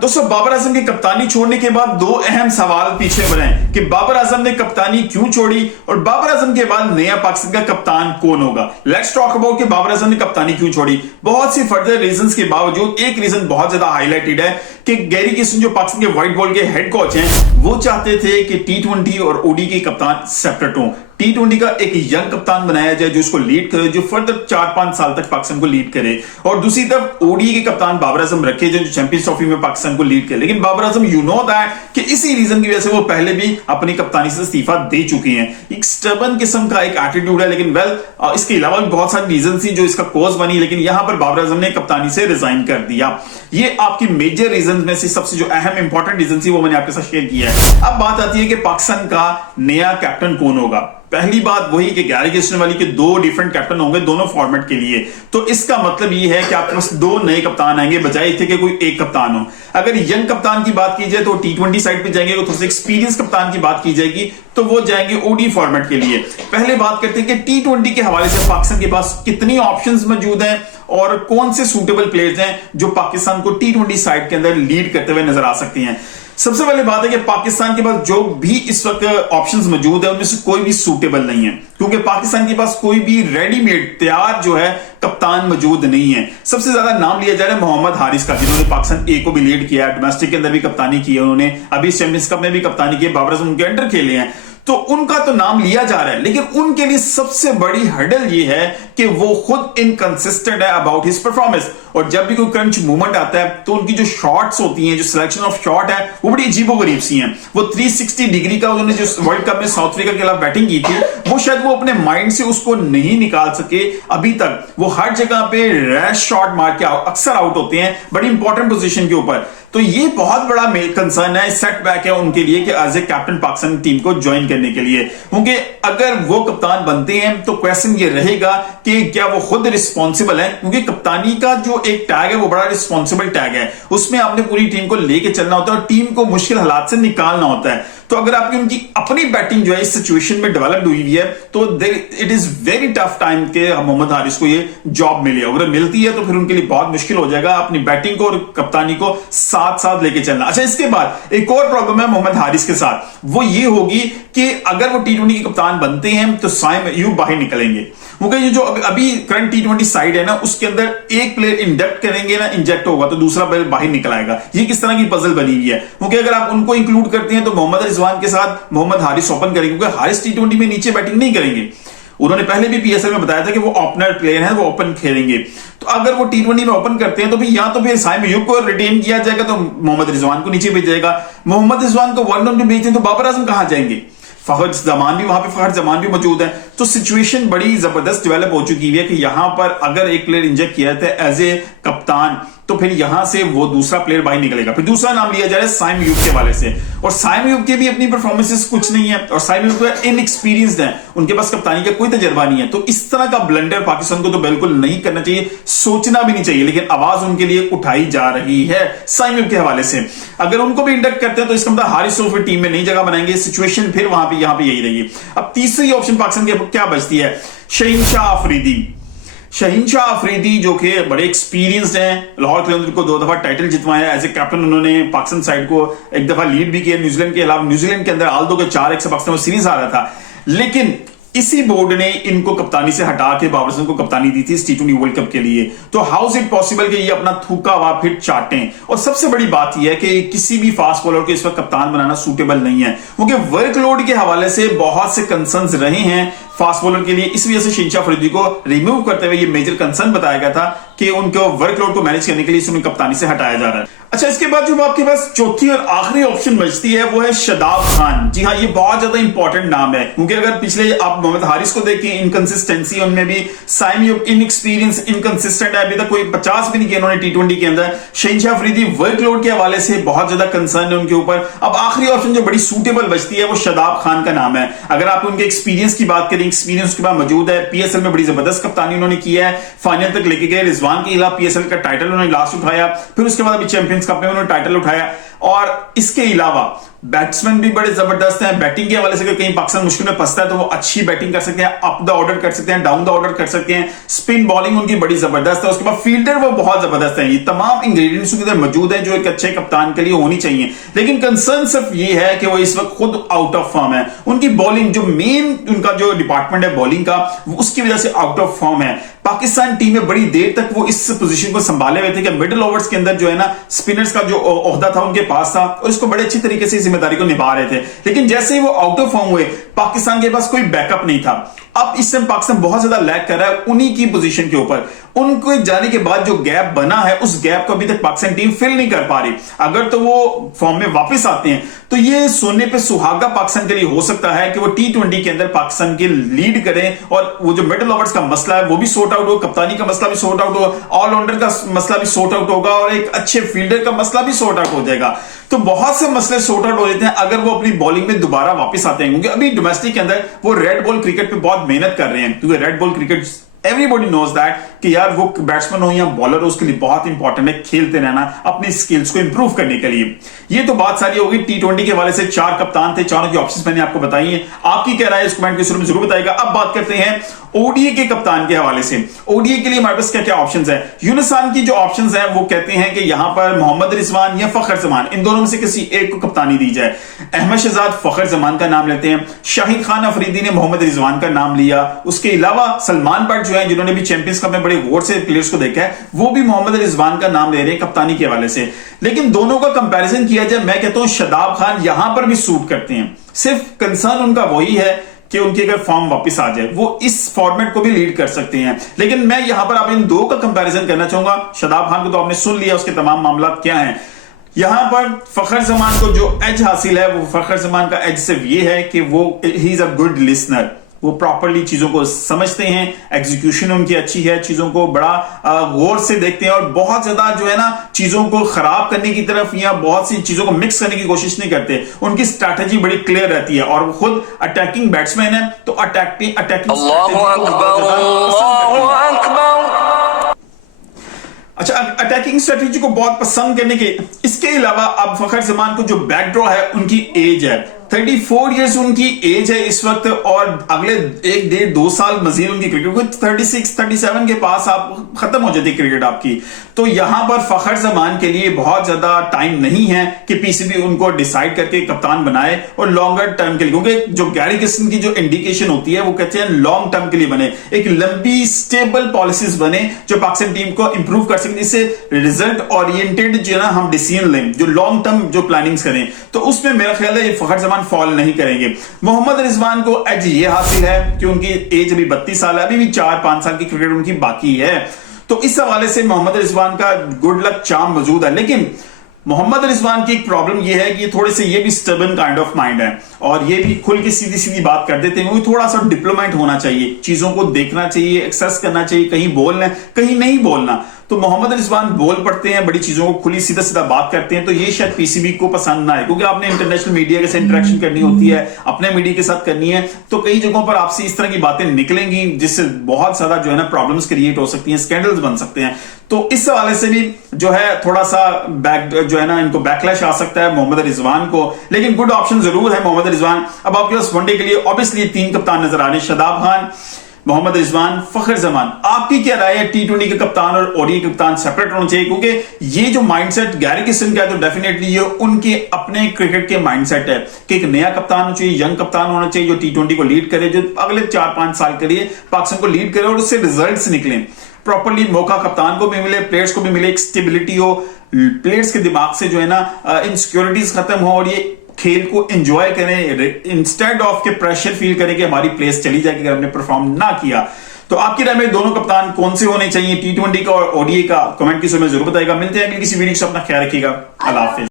दोस्तों बाबर आजम की कप्तानी छोड़ने के बाद दो अहम सवाल पीछे बने कि बाबर आजम ने कप्तानी क्यों छोड़ी और बाबर आजम के बाद नया पाकिस्तान का कप्तान कौन होगा। लेट्स टॉक अबाउट कि बाबर आजम ने कप्तानी क्यों छोड़ी। बहुत सी फर्दर रीजंस के बावजूद एक रीजन बहुत ज्यादा हाईलाइटेड है कि गैरी किशन जो पाकिस्तान के व्हाइट बॉल के हेड कोच हैं वो चाहते थे कि टी20 और ओडी के कप्तान सेपरेट हों। टी20 का एक यंग कप्तान बनाया जाए जो उसको लीड करे, जो फर्दर 4-5 साल तक पाकिस्तान को लीड करे, और दूसरी तरफ ओडी के कप्तान बाबर आजम रखे जो चैंपियंस ट्रॉफी में पाकिस्तान को लीड करे। लेकिन Babar Azam you know that कि इसी रीजन की वजह से वो पहले भी अपनी कप्तानी से इस्तीफा दे चुके हैं। एक स्टबर्न किस्म का एक एटीट्यूड है। लेकिन इसके अलावा भी बहुत सारी रीजन थी जो इसका कॉज बनी, लेकिन यहां पर बाबर आजम ने कप्तानी से रिजाइन कर दिया। ये आपकी मेजर रीजन में से सबसे जो अहम इंपॉर्टेंट रीजन थी वो मैंने आपके साथ शेयर किया है। अब बात आती है कि पाकिस्तान का नया कैप्टन कौन होगा। पहली बात वही कि गैरी किशनवाली के दो डिफरेंट कैप्टन होंगे दोनों फॉर्मेट के लिए। तो इसका मतलब ये है कि आपके पास दो नए कप्तान आएंगे बजाय इसके कि कोई एक कप्तान हो। अगर यंग कप्तान की बात की जाए तो टी20 साइड पे जाएंगे, थोड़ा सा एक्सपीरियंस कप्तान की बात की जाएगी तो वो जाएंगे ओडी फॉर्मेट के लिए। पहले बात करते हैं कि टी20 के हवाले से पाकिस्तान के पास कितनी ऑप्शंस मौजूद हैं और कौन से सूटेबल प्लेयर्स हैं जो पाकिस्तान को टी20 साइड के अंदर लीड करते हुए नजर आ सकते हैं। सबसे पहले बात है कि पाकिस्तान के पास जो भी इस वक्त ऑप्शंस मौजूद है उनमें से कोई भी सूटेबल नहीं है, क्योंकि पाकिस्तान के पास कोई भी रेडीमेड तैयार जो है कप्तान मौजूद नहीं है। सबसे ज्यादा नाम लिया जा रहा है मोहम्मद हारिस का, जिन्होंने पाकिस्तान ए को भी लीड किया, डोमेस्टिक के अंदर भी कप्तानी की है उन्होंने, अभी चैंपियंस कप में भी कप्तानी की, बाबर आजम उनके अंडर खेले हैं, तो उनका तो नाम लिया जा रहा है। लेकिन उनके लिए सबसे बड़ी हर्डल ये है कि वो खुद इनकंसिस्टेंट है अबाउट हिज परफॉर्मेंस, और जब भी कोई क्रंच मूवमेंट आता है तो उनकी जो शॉट्स होती हैं, जो सिलेक्शन ऑफ शॉट है वो बड़ी अजीबोगरीब सी हैं। वो 360 डिग्री का उन्होंने जो वर्ल्ड कप में साउथ अफ्रीका के खिलाफ बैटिंग की थी वो शायद वो अपने माइंड से उसको नहीं निकाल सके अभी तक। वो हर जगह पे रैश शॉट मार के अक्सर आउट होते हैं बड़ी इंपॉर्टेंट पोजीशन के ऊपर। तो ये बहुत बड़ा कंसर्न है, सेटबैक है उनके लिए कि as a captain Pakistan team को ज्वाइन करने के लिए, क्योंकि अगर वो कप्तान बनते हैं तो क्वेश्चन ये रहेगा कि क्या वो खुद रिस्पॉन्सिबल है, क्योंकि कप्तानी का जो एक टैग है वो बड़ा रिस्पॉन्सिबल टैग है। उसमें आपने पूरी टीम को लेके चलना होता है और टीम को मुश्किल हालात से निकालना होता है। तो अगर आपकी उनकी अपनी बैटिंग जो है इस सिचुएशन में डेवलप हुई है तो it is very tough time के मोहम्मद हारिस को ये जॉब मिले। अगर मिलती है तो फिर उनके लिए बहुत मुश्किल हो जाएगा अपनी बैटिंग को और कप्तानी को साथ साथ लेके चलना। अच्छा, इसके बाद एक और प्रॉब्लम है मोहम्मद हारिस के साथ, वो ये होगी कि अगर वो टी20 के कप्तान बनते हैं तो साइम अयूब बाहर निकलेंगे, क्योंकि जो अभी करंट टी20 साइड है ना उसके अंदर एक प्लेयर इंडक्ट करेंगे ना, इंजेक्ट होगा तो दूसरा प्लेयर बाहर निकल आएगा। ये किस तरह की पजल बनी हुई है, क्योंकि अगर आप उनको इंक्लूड करते हैं तो मोहम्मद रिजवान के साथ मोहम्मद हारिस ओपन करेंगे, क्योंकि हारिस टी20 में नीचे बैटिंग नहीं करेंगे। उन्होंने पहले भी पीएसएल में बताया था कि वो ओपनर प्लेयर हैं, वो ओपन खेलेंगे। तो अगर वो टी20 में ओपन करते हैं तो फिर या तो फिर साइम अयूब को रिटेन किया जाएगा तो मोहम्मद रिजवान को नीचे भेजा जाएगा। मोहम्मद रिजवान को वन डाउन पे भेजते हैं तो बाबर आजम कहां जाएंगे? फखर जमान भी वहां पे फखर जमान भी मौजूद है। तो सिचुएशन बड़ी जबरदस्त डेवलप हो चुकी है कि यहां पर अगर एक प्लेयर इंजेक्ट किया जाता है एज ए कप्तान तो फिर यहां से वो दूसरा प्लेयर बाहर निकलेगा। फिर दूसरा नाम लिया जा रहा है साइम अयूब के वाले से, और साइम अयूब के भी अपनी परफॉर्मेंसेस कुछ नहीं है और साइम अयूब इनएक्सपीरियंस्ड है, उनके पास कप्तानी का कोई तजर्बा नहीं है। तो इस तरह का ब्लंडर पाकिस्तान को तो बिल्कुल नहीं करना चाहिए, सोचना भी नहीं चाहिए। लेकिन आवाज उनके लिए उठाई जा रही है साइम अयूब के हवाले से। अगर उनको भी इंडक्ट करते हैं तो इसका मतलब हारिस फिर टीम में नई जगह बनाएंगे, सिचुएशन फिर वहां पे यहां पे यही रहेगी। अब तीसरी ऑप्शन पाकिस्तान के क्या बचती है? शहीनशाह अफरीदी। शहीनशाह अफरीदी जो कि बड़े एक्सपीरियंस्ड हैं, लाहौर कलंदर को 2 दफा टाइटल जितवाया एज ए कैप्टन, उन्होंने पाकिस्तान साइड को 1 दफा लीड भी किया न्यूजीलैंड के अलावा। न्यूजीलैंड के अंदर आल्दो के 4-1 से पाकिस्तान सीरीज आ रहा था, लेकिन इसी बोर्ड ने इनको कप्तानी से हटा के बाबर आजम को कप्तानी दी थी इस टी20 वर्ल्ड कप के लिए। तो हाउ इज इट पॉसिबल कि ये अपना थूका हुआ फिर चाटें? और सबसे बड़ी बात यह है कि किसी भी फास्ट बॉलर को इस वक्त कप्तान बनाना सूटेबल नहीं है, क्योंकि वर्कलोड के हवाले से बहुत से कंसर्न्स रहे हैं फास्ट बॉलर के लिए। इस वजह से शहीनशाह अफरीदी को रिमूव करते हुए ये मेजर कंसर्न बताया गया था कि उनको वर्कलोड को मैनेज करने के लिए उन्हें कप्तानी से हटाया जा रहा है। अच्छा, इसके बाद जो आपके पास चौथी और आखिरी ऑप्शन बचती है वो है शादाब खान। जी हाँ, ये बहुत ज्यादा इंपॉर्टेंट नाम है, क्योंकि अगर पिछले आप मोहम्मद हारिस को देखें, इनकंसिस्टेंसी उनमें भी, साइम अयूब इनएक्सपीरियंस इनकंसिस्टेंट है, अभी तक कोई 50 भी नहीं किया उन्होंने टी20 के अंदर। शहीनशाह अफरीदी वर्कलोड के हवाले से बहुत ज्यादा कंसर्न है उनके ऊपर। अब आखिरी ऑप्शन जो बड़ी सूटेबल बचती है वो शादाब खान का नाम है। अगर आप उनके एक्सपीरियंस की बात करें, एक्सपीरियंस के बाद मौजूद है, पीएसएल में बड़ी जबरदस्त कप्तानी उन्होंने किया है, फाइनल तक लेके गए, रिजवान के खिलाफ पीएसएल का टाइटल उन्होंने लास्ट उठाया, फिर उसके बाद अभी चैंपियंस कप में उन्होंने टाइटल उठाया। और इसके अलावा बैट्समैन भी बड़े जबरदस्त हैं। बैटिंग के हवाले से कहीं पाकिस्तान मुश्किल में फंसता है तो वो अच्छी बैटिंग कर सकते हैं, अप द ऑर्डर कर सकते हैं, डाउन द ऑर्डर कर सकते हैं। स्पिन बॉलिंग उनकी बड़ी जबरदस्त है। उसके बाद फील्डर वो बहुत जबरदस्त है। ये तमाम इंग्रेडिएंट्स उनके अंदर मौजूद है जो एक अच्छे कप्तान के लिए होनी चाहिए। लेकिन कंसर्न सिर्फ ये है कि वो इस वक्त खुद आउट ऑफ फॉर्म है। उनकी बॉलिंग जो मेन उनका जो डिपार्टमेंट है बॉलिंग का, उसकी वजह से आउट ऑफ फॉर्म है। पाकिस्तान टीम में बड़ी देर तक वो इस पोजीशन को संभाले हुए थे कि मिडिल ओवर्स के अंदर जो है ना स्पिनर्स का जो ओहदा था उनके पास था और इसको बड़े अच्छी तरीके से जिम्मेदारी को निभा रहे थे। लेकिन जैसे ही वो आउट ऑफ फॉर्म हुए, पाकिस्तान के पास कोई बैकअप नहीं था। अब इस समय पाकिस्तान बहुत ज्यादा लैग कर रहा है उन्हीं की पोजीशन के ऊपर। उनको जाने के बाद जो गैप बना है, उस गैप को अभी तक पाकिस्तान टीम फिल नहीं कर पा रही। अगर तो वो फॉर्म में वापस आते हैं तो ये सोने पे सुहागा पाकिस्तान के लिए हो सकता है कि वो T20 के अंदर पाकिस्तान की लीड करें और वो जो मिडिल ओवर्स का मसला है वो भी सॉर्ट आउट हो, कप्तानी का मसला भी सॉर्ट आउट हो, ऑलराउंडर का मसला भी सॉर्ट आउट होगा और एक अच्छे फील्डर का मसला भी सॉर्ट आउट हो जाएगा। तो बहुत से मसले सॉर्ट आउट हो जाते हैं अगर वो अपनी बॉलिंग में दोबारा वापस आते हैं। क्योंकि अभी डोमेस्टिक के अंदर वो रेड बॉल क्रिकेट पे बहुत मेहनत कर रहे हैं। क्योंकि red ball cricket everybody knows that कि यार वो बैट्समैन हो या बॉलर हो, उसके लिए बहुत इंपॉर्टेंट है खेलते रहना अपनी स्किल्स को इंप्रूव करने के लिए। ये तो बात सारी होगी T20 के हवाले से। 4 कप्तान थे, चारों की ऑप्शंस मैंने आपको बताई हैं। आपकी क्या राय है इस कमेंट के शुरू में जरूर बताइएगा। अब बात करते हैं ओडीए के कप्तान के हवाले से। ओडीए के लिए हमारे पास क्या क्या ऑप्शंस है। यूनिसान की जो ऑप्शंस है वो कहते हैं कि यहां पर मोहम्मद रिजवान या फखर जमान, इन दोनों में से किसी एक को कप्तानी दी जाए। अहमद शहजाद फखर जमान का नाम लेते हैं, शाहिद खान अफरीदी ने मोहम्मद रिजवान का नाम लिया। उसके अलावा सलमान बट जो है जिन्होंने भी चैंपियंस कप में बड़े गौर से प्लेयर्स को देखा है, वो भी मोहम्मद रिजवान का नाम ले रहे हैं कप्तानी के हवाले से। लेकिन दोनों का कंपैरिजन किया जाए, मैं कहता हूं शादाब खान यहां पर भी सूट करते हैं। सिर्फ कंसर्न उनका वही है कि उनके अगर फॉर्म वापस आ जाए वो इस फॉर्मेट को भी लीड कर सकते हैं। लेकिन मैं यहां पर आप इन दो का कंपैरिजन करना चाहूंगा। शादाब खान को तो आपने सुन लिया, उसके तमाम मामला क्या हैं। यहां पर फखर जमान को जो एज हासिल है वो फखर जमान का एज सिर्फ ये है कि वो he is a good listener. वो प्रॉपर्ली चीजों को समझते हैं, एग्जीक्यूशन उनकी अच्छी है, चीजों को बड़ा गौर से देखते हैं और बहुत ज्यादा जो है ना चीजों को खराब करने की तरफ या बहुत सी चीजों को मिक्स करने की कोशिश नहीं करते। उनकी स्ट्रैटेजी बड़ी क्लियर रहती है और वो खुद अटैकिंग बैट्समैन है तो अटैकिंग अटैकिंग स्ट्रेटेजी को बहुत पसंद करने के। इसके अलावा अब फखर जमान को जो बैकड्रॉ है उनकी एज है, 34 इयर्स उनकी एज है इस वक्त और अगले 1-1.5-2 साल मजीद उनकी क्रिकेट को 36-37 के पास आप खत्म हो जाती क्रिकेट आपकी। तो यहां पर फखर जमान के लिए बहुत ज्यादा टाइम नहीं है कि पीसीबी उनको डिसाइड करके कप्तान बनाए और लॉन्गर टर्म के लिए। क्योंकि जो गैरी किस्म की जो इंडिकेशन होती है वो कहते हैं लॉन्ग टर्म के लिए बने, एक लंबी स्टेबल पॉलिसीज बने जो पाकिस्तान टीम को इंप्रूव कर सके, जिससे रिजल्ट ओरिएंटेड जो है ना हम डिसीजन लें, जो लॉन्ग टर्म जो प्लानिंग्स करें। तो उसमें मेरा ख्याल है ये फखर जमान फॉल नहीं करेंगे। मोहम्मद रिजवान को एज ये हासिल है कि उनकी एज अभी 32 साल है, अभी भी 4-5 साल की क्रिकेट उनकी बाकी है। तो इस हवाले से मोहम्मद रिजवान का गुड लक चार्म मौजूद है। लेकिन मोहम्मद रिजवान की एक प्रॉब्लम यह है कि ये थोड़े से ये भी स्टबर्न काइंड ऑफ माइंड है और ये भी खुल के सीधी सीधी बात कर देते हैं। थोड़ा सा डिप्लोमेट होना चाहिए, चीजों को देखना चाहिए, एक्सेस करना चाहिए, कहीं बोलना कहीं नहीं बोलना। तो मोहम्मद रिजवान बोल पड़ते हैं, बड़ी चीजों को खुली सीधा सीधा बात करते हैं। तो ये शायद पीसीबी को पसंद ना आए क्योंकि आपने इंटरनेशनल मीडिया के साथ इंटरेक्शन करनी होती है, अपने मीडिया के साथ करनी है। तो कई जगहों पर आपसे इस तरह की बातें निकलेंगी जिससे बहुत ज्यादा जो है ना प्रॉब्लम्स क्रिएट हो सकती हैं, स्कैंडल्स बन सकते हैं। तो इस हवाले से भी जो है थोड़ा सा बैक जो है ना इनको बैकलैश आ सकता है मोहम्मद रिजवान को। लेकिन गुड ऑप्शन जरूर है मोहम्मद रिजवान। अब आपके पास वनडे के लिए ऑब्वियसली 3 कप्तान नजर आ रहे हैं, शादाब खान, मोहम्मद रिजवान, फखर जमान। आपकी क्या राय है? T20 के कप्तान और ओडीआई कप्तान सेपरेट होना चाहिए? क्योंकि ये जो माइंडसेट गैरी किस्म का है तो डेफिनेटली ये उनके अपने क्रिकेट के माइंडसेट है कि एक नया कप्तान होना चाहिए, यंग कप्तान होना चाहिए जो T20 को लीड करे, जो अगले 4-5 साल के लिए पाकिस्तान को लीड करे और उससे रिजल्ट्स निकले। प्रॉपर्ली मौका कप्तान को भी मिले, प्लेयर्स को भी मिले, एक स्टेबिलिटी हो, प्लेयर्स के दिमाग से जो है ना इनसिक्योरिटीज खत्म हो और ये खेल को एंजॉय करें इंस्टेड ऑफ के प्रेशर फील करें कि हमारी प्लेस चली जाएगी अगर हमने परफॉर्म ना किया। तो आपकी राय में दोनों कप्तान कौन से होने चाहिए, T20 का और ओडीआई का? कमेंट की सूरत में जरूर बताइएगा। मिलते हैं अगली किसी वीडियो से, अपना ख्याल रखिएगा। अल्लाह हाफिज।